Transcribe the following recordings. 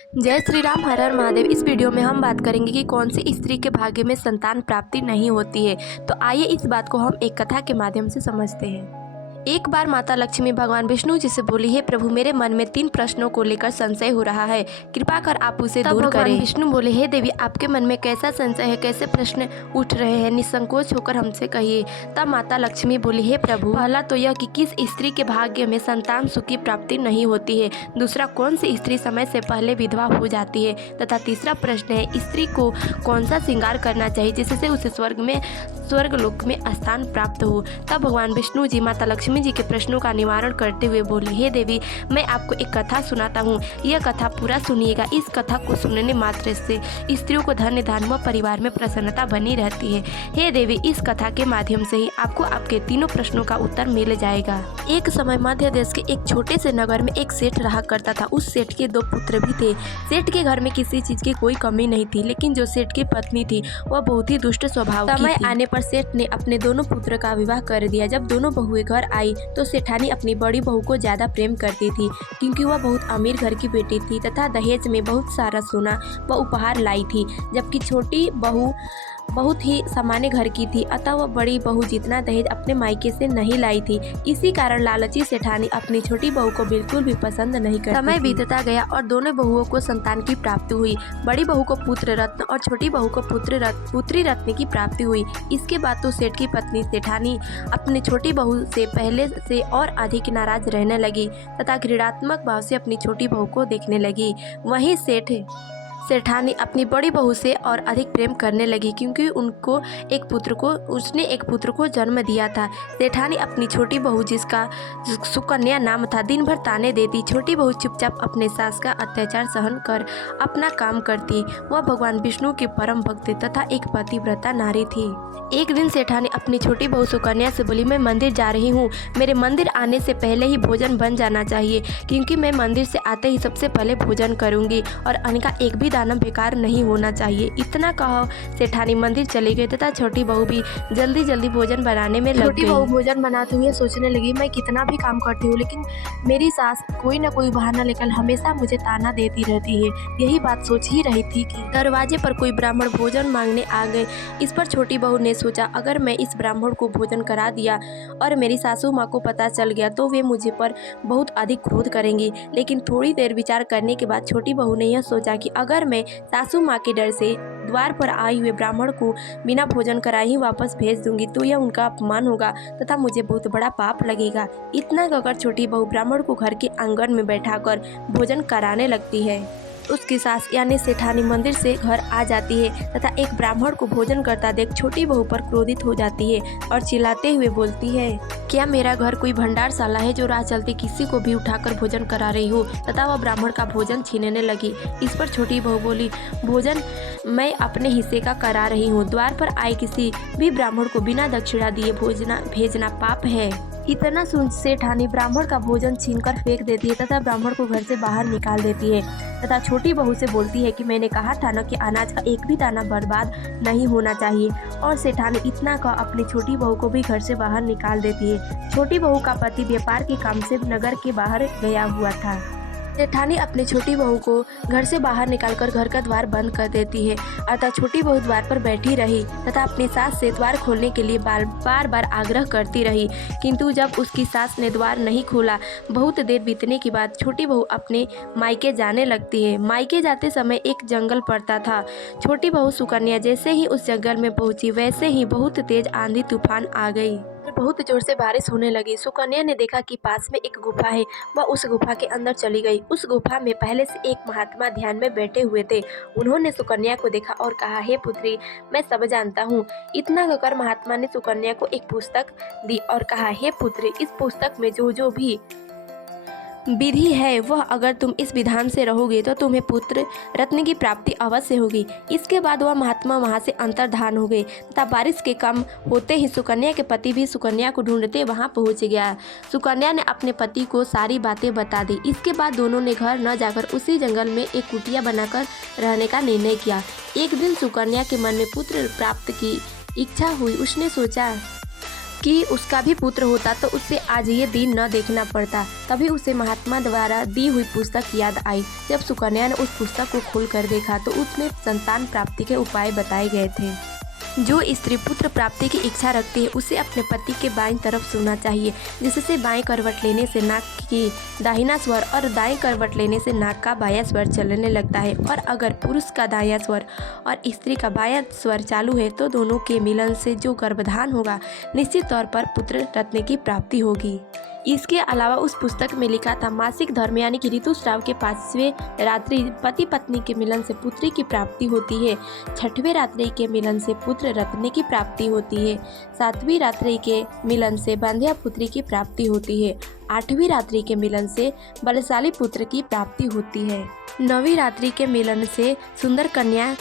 जय श्री राम, हर हर महादेव। इस वीडियो में हम बात करेंगे कि कौन सी स्त्री के भाग्य में संतान प्राप्ति नहीं होती है। तो आइए इस बात को हम एक कथा के माध्यम से समझते हैं। एक बार माता लक्ष्मी भगवान विष्णु जी से बोली, हे प्रभु, मेरे मन में 3 प्रश्नों को लेकर संशय हो रहा है, कृपा कर आप उसे दूर करें। भगवान विष्णु बोले, हे देवी, आपके मन में कैसा संशय है, कैसे प्रश्न उठ रहे हैं, निसंकोच होकर हमसे कहिए। तब माता लक्ष्मी बोली, हे प्रभु, पहला तो यह कि किस स्त्री के भाग्य में संतान सुख की प्राप्ति नहीं होती है, दूसरा कौन सी स्त्री समय से पहले विधवा हो जाती है, तथा तीसरा प्रश्न है, स्त्री को कौन सा श्रृंगार करना चाहिए जिससे उसे स्वर्गलोक में स्थान प्राप्त हो। तब भगवान विष्णु जी माता लक्ष्मी जी के प्रश्नों का निवारण करते हुए बोले, हे देवी, मैं आपको एक कथा सुनाता हूँ, यह कथा पूरा सुनिएगा। इस कथा को सुनने मात्र से स्त्रियों को धन्य धान्य व परिवार में प्रसन्नता बनी रहती है। हे देवी, इस कथा के माध्यम से ही आपको आपके तीनों प्रश्नों का उत्तर मिल जाएगा। एक समय मध्य देश के एक छोटे से नगर में एक सेठ रहा करता था। उस सेठ के 2 पुत्र भी थे। सेठ के घर में किसी चीज की कोई कमी नहीं थी, लेकिन जो सेठ की पत्नी थी वह बहुत ही दुष्ट स्वभाव की थी। समय आने पर सेठ ने अपने दोनों पुत्र का विवाह कर दिया। जब दोनों बहुएं घर आई तो सेठानी अपनी बड़ी बहू को ज्यादा प्रेम करती थी, क्योंकि वह बहुत अमीर घर की बेटी थी तथा दहेज में बहुत सारा सोना व उपहार लाई थी, जबकि छोटी बहू बहुत ही सामान्य घर की थी, अतः वह बड़ी बहू जितना दहेज अपने मायके से नहीं लाई थी। इसी कारण लालची सेठानी अपनी छोटी बहू को बिल्कुल भी पसंद नहीं करती। समय बीतता गया और दोनों बहुओं को संतान की प्राप्ति हुई। बड़ी बहू को पुत्र रत्न और छोटी बहू को पुत्री रत्न की प्राप्ति हुई। इसके बाद तो सेठ की पत्नी सेठानी अपनी छोटी बहू से पहले से और अधिक नाराज रहने लगी तथा घृणात्मक भाव से अपनी छोटी बहू को देखने लगी। वहीं सेठानी अपनी बड़ी बहू से और अधिक प्रेम करने लगी, क्योंकि उसने एक पुत्र को जन्म दिया था। सेठानी अपनी छोटी बहू, जिसका सुकन्या नाम था, दिन भर ताने देती। छोटी बहू चुपचाप अपने सास का अत्याचार सहन कर अपना काम करती। वह भगवान विष्णु की परम भक्त तथा एक पतिव्रता नारी थी। एक दिन सेठानी अपनी छोटी बहू सुकन्या से बोली, मैं मंदिर जा रही हूँ, मेरे मंदिर आने से पहले ही भोजन बन जाना चाहिए, क्योंकि मैं मंदिर से आते ही सबसे पहले भोजन करूंगी और अन्न का एक भी दाना बेकार नहीं होना चाहिए। इतना कहो सेठानी मंदिर चली गई तथा छोटी बहू भी जल्दी जल्दी भोजन बनाने में लग गई। छोटी बहू भोजन बनाते हुए सोचने लगी, मैं कितना भी काम करती हूँ, लेकिन मेरी सास कोई न कोई बहाना लेकर हमेशा मुझे ताना देती रहती है। यही बात सोच ही रही थी कि दरवाजे पर कोई ब्राह्मण भोजन मांगने आ गए। इस पर छोटी बहू ने सोचा, अगर मैं इस ब्राह्मण को भोजन करा दिया और मेरी सासू माँ को पता चल गया तो वे मुझे पर बहुत अधिक क्रोध करेंगी। लेकिन थोड़ी देर विचार करने के बाद छोटी बहू ने यह सोचा कि अगर मैं सासू माँ के डर से द्वार पर आए हुए ब्राह्मण को बिना भोजन कराए ही वापस भेज दूंगी तो यह उनका अपमान होगा तथा मुझे बहुत बड़ा पाप लगेगा। इतना कहकर छोटी बहू ब्राह्मण को घर के आंगन में बैठाकर भोजन कराने लगती है। उसकी सास यानी सेठानी मंदिर से घर आ जाती है तथा एक ब्राह्मण को भोजन करता देख छोटी बहू पर क्रोधित हो जाती है और चिल्लाते हुए बोलती है, क्या मेरा घर कोई भंडारशाला है जो राह चलते किसी को भी उठाकर भोजन करा रही हो? तथा वह ब्राह्मण का भोजन छीनने लगी। इस पर छोटी बहू बोली, भोजन मैं अपने हिस्से का करा रही हूँ, द्वार पर आए किसी भी ब्राह्मण को बिना दक्षिणा दिए भेजना पाप है। इतना सुन सेठानी ब्राह्मण का भोजन छीनकर फेंक देती है तथा ब्राह्मण को घर से बाहर निकाल देती है तथा छोटी बहू से बोलती है कि मैंने कहा था न कि अनाज का एक भी दाना बर्बाद नहीं होना चाहिए। और सेठानी इतना कह अपनी छोटी बहू को भी घर से बाहर निकाल देती है। छोटी बहू का पति व्यापार के काम से नगर के बाहर गया हुआ था। सेठानी अपनी छोटी बहू को घर से बाहर निकालकर घर का द्वार बंद कर देती है। अतः छोटी बहू द्वार पर बैठी रही तथा अपनी सास से द्वार खोलने के लिए बार बार आग्रह करती रही, किंतु जब उसकी सास ने द्वार नहीं खोला, बहुत देर बीतने के बाद छोटी बहू अपने मायके जाने लगती है। मायके जाते समय एक जंगल पड़ता था। छोटी बहू सुकन्या जैसे ही उस जंगल में पहुंची, वैसे ही बहुत तेज आंधी तूफान आ गई। बहुत जोर से बारिश होने लगी। सुकन्या ने देखा कि पास में एक गुफा है। वह उस गुफा के अंदर चली गई। उस गुफा में पहले से एक महात्मा ध्यान में बैठे हुए थे। उन्होंने सुकन्या को देखा और कहा, हे पुत्री, मैं सब जानता हूँ। इतना कहकर महात्मा ने सुकन्या को एक पुस्तक दी और कहा, हे पुत्री, इस पुस्तक में जो भी विधि है वह अगर तुम इस विधान से रहोगे तो तुम्हें पुत्र रत्न की प्राप्ति अवश्य होगी। इसके बाद वह महात्मा वहां से अंतर्धान हो गए तथा बारिश के कम होते ही सुकन्या के पति भी सुकन्या को ढूंढते वहां पहुंच गया। सुकन्या ने अपने पति को सारी बातें बता दी। इसके बाद दोनों ने घर न जाकर उसी जंगल में एक कुटिया बनाकर रहने का निर्णय किया। एक दिन सुकन्या के मन में पुत्र प्राप्त की इच्छा हुई। उसने सोचा, कि उसका भी पुत्र होता तो उसे आज ये दिन न देखना पड़ता। तभी उसे महात्मा द्वारा दी हुई पुस्तक याद आई। जब सुकन्या ने उस पुस्तक को खोलकर देखा तो उसमें संतान प्राप्ति के उपाय बताए गए थे। जो स्त्री पुत्र प्राप्ति की इच्छा रखती है उसे अपने पति के बाईं तरफ सोना चाहिए, जिससे बाएं करवट लेने से नाक की दाहिना स्वर और दाएं करवट लेने से नाक का बायां स्वर चलने लगता है। और अगर पुरुष का दायां स्वर और स्त्री का बायां स्वर चालू है तो दोनों के मिलन से जो गर्भधान होगा निश्चित तौर पर पुत्र रत्न की प्राप्ति होगी। इसके अलावा उस पुस्तक में लिखा था मासिक धर्म यानी कि ऋतुस्राव के 5वें रात्रि पति पत्नी के मिलन से पुत्री की प्राप्ति होती है। 6वें रात्रि के मिलन से पुत्र रत्न की प्राप्ति होती है। 7वीं रात्रि के मिलन से बंध्या पुत्री की प्राप्ति होती है। 8वीं रात्रि के मिलन से बलशाली पुत्र की प्राप्ति होती है। 9वीं रात्रि के मिलन से सुंदर कन्या,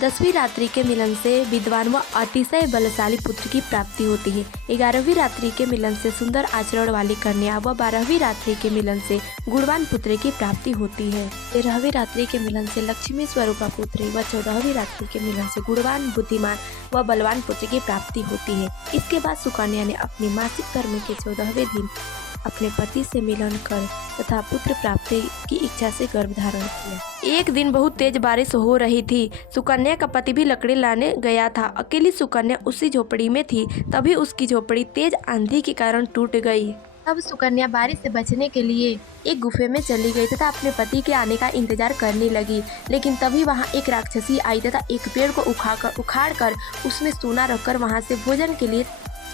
10वीं रात्रि के मिलन से विद्वान व अतिशय बलशाली पुत्र की प्राप्ति होती है। 11वीं रात्रि के मिलन से सुंदर आचरण वाली कन्या व 12वीं रात्रि के मिलन से गुणवान पुत्र की प्राप्ति होती है। 13वीं रात्रि के मिलन से लक्ष्मी स्वरूपा पुत्री व 14वीं रात्रि के मिलन से गुणवान बुद्धिमान व बलवान पुत्र की प्राप्ति होती है। इसके बाद सुकन्या ने अपनी मासिक धर्म के 14वें दिन अपने पति से मिलन कर तथा पुत्र प्राप्ति की इच्छा से गर्भधारण किया। एक दिन बहुत तेज बारिश हो रही थी। सुकन्या का पति भी लकड़ी लाने गया था। अकेली सुकन्या उसी झोपड़ी में थी। तभी उसकी झोपड़ी तेज आंधी के कारण टूट गई। तब सुकन्या बारिश से बचने के लिए एक गुफे में चली गई तथा अपने पति के आने का इंतजार करने लगी। लेकिन तभी वहां एक राक्षसी आई तथा एक पेड़ को उखाड़ कर उसमें सोना रखकर वहां से भोजन के लिए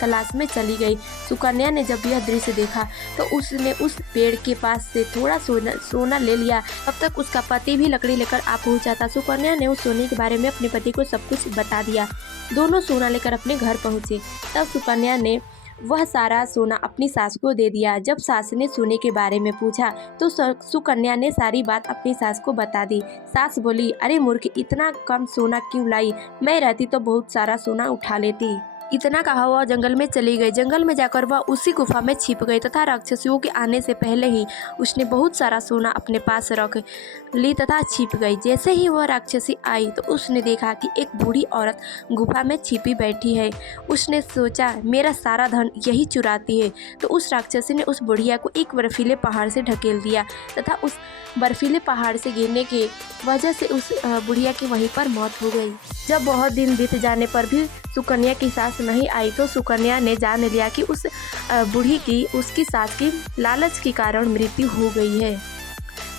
तलाश में चली गई। सुकन्या ने जब यह दृश्य देखा तो उसने उस पेड़ के पास से थोड़ा सोना ले लिया। तब तक उसका पति भी लकड़ी लेकर आ पहुंचा था। सुकन्या ने उस सोने के बारे में अपने पति को सब कुछ बता दिया। दोनों सोना लेकर अपने घर पहुंचे। तब सुकन्या ने वह सारा सोना अपनी सास को दे दिया। जब सास ने सोने के बारे में पूछा तो सुकन्या ने सारी बात अपनी सास को बता दी। सास बोली, अरे मूर्ख, इतना कम सोना क्यों लाई? मैं रहती तो बहुत सारा सोना उठा लेती। इतना कहा वह जंगल में चली गई। जंगल में जाकर वह उसी गुफा में छिप गई तथा राक्षसियों के आने से पहले ही उसने बहुत सारा सोना अपने पास रख ली तथा छिप गई। जैसे ही वह राक्षसी आई तो उसने देखा कि एक बूढ़ी औरत गुफा में छिपी बैठी है। उसने सोचा मेरा सारा धन यही चुराती है। तो उस राक्षसी ने उस बुढ़िया को एक बर्फीले पहाड़ से ढकेल दिया तथा उस बर्फीले पहाड़ से गिरने की वजह से उस बुढ़िया की वहीं पर मौत हो गई। जब बहुत दिन बीत जाने पर भी सुकन्या की सास नहीं आई तो सुकन्या ने जान लिया कि उस बूढ़ी की उसकी सास की लालच के कारण मृत्यु हो गई है।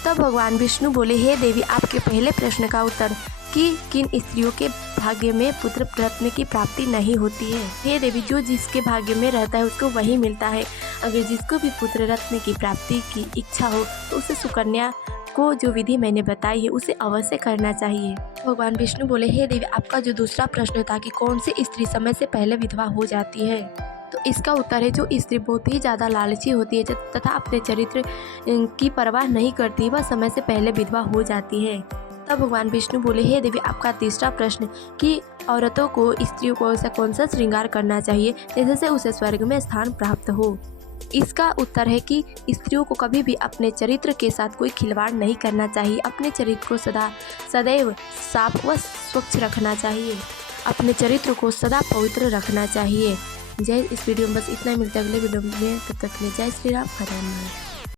तब भगवान विष्णु बोले, हे देवी, आपके पहले प्रश्न का उत्तर कि किन स्त्रियों के भाग्य में पुत्र रत्न की प्राप्ति नहीं होती है। हे देवी, जो जिसके भाग्य में रहता है उसको वही मिलता है। अगर जिसको भी पुत्र रत्न की प्राप्ति की इच्छा हो तो उसे सुकन्या को जो विधि मैंने बताई है उसे अवश्य करना चाहिए। भगवान विष्णु बोले, हे देवी, आपका जो दूसरा प्रश्न था कि कौन सी स्त्री समय से पहले विधवा हो जाती है, तो इसका उत्तर है जो स्त्री बहुत ही ज़्यादा लालची होती है तथा अपने चरित्र की परवाह नहीं करती, वह समय से पहले विधवा हो जाती है। तब भगवान विष्णु बोले, हे देवी, आपका तीसरा प्रश्न कि औरतों को, स्त्रियों को ऐसा कौन सा श्रृंगार करना चाहिए जिससे उसे स्वर्ग में स्थान प्राप्त हो। इसका उत्तर है कि स्त्रियों को कभी भी अपने चरित्र के साथ कोई खिलवाड़ नहीं करना चाहिए। अपने चरित्र को सदैव साफ व स्वच्छ रखना चाहिए। अपने चरित्र को सदा पवित्र रखना चाहिए। जय, इस वीडियो में बस इतना ही। मिलता है अगले वीडियो में। तब तक के लिए जय श्री राम, हरे राम।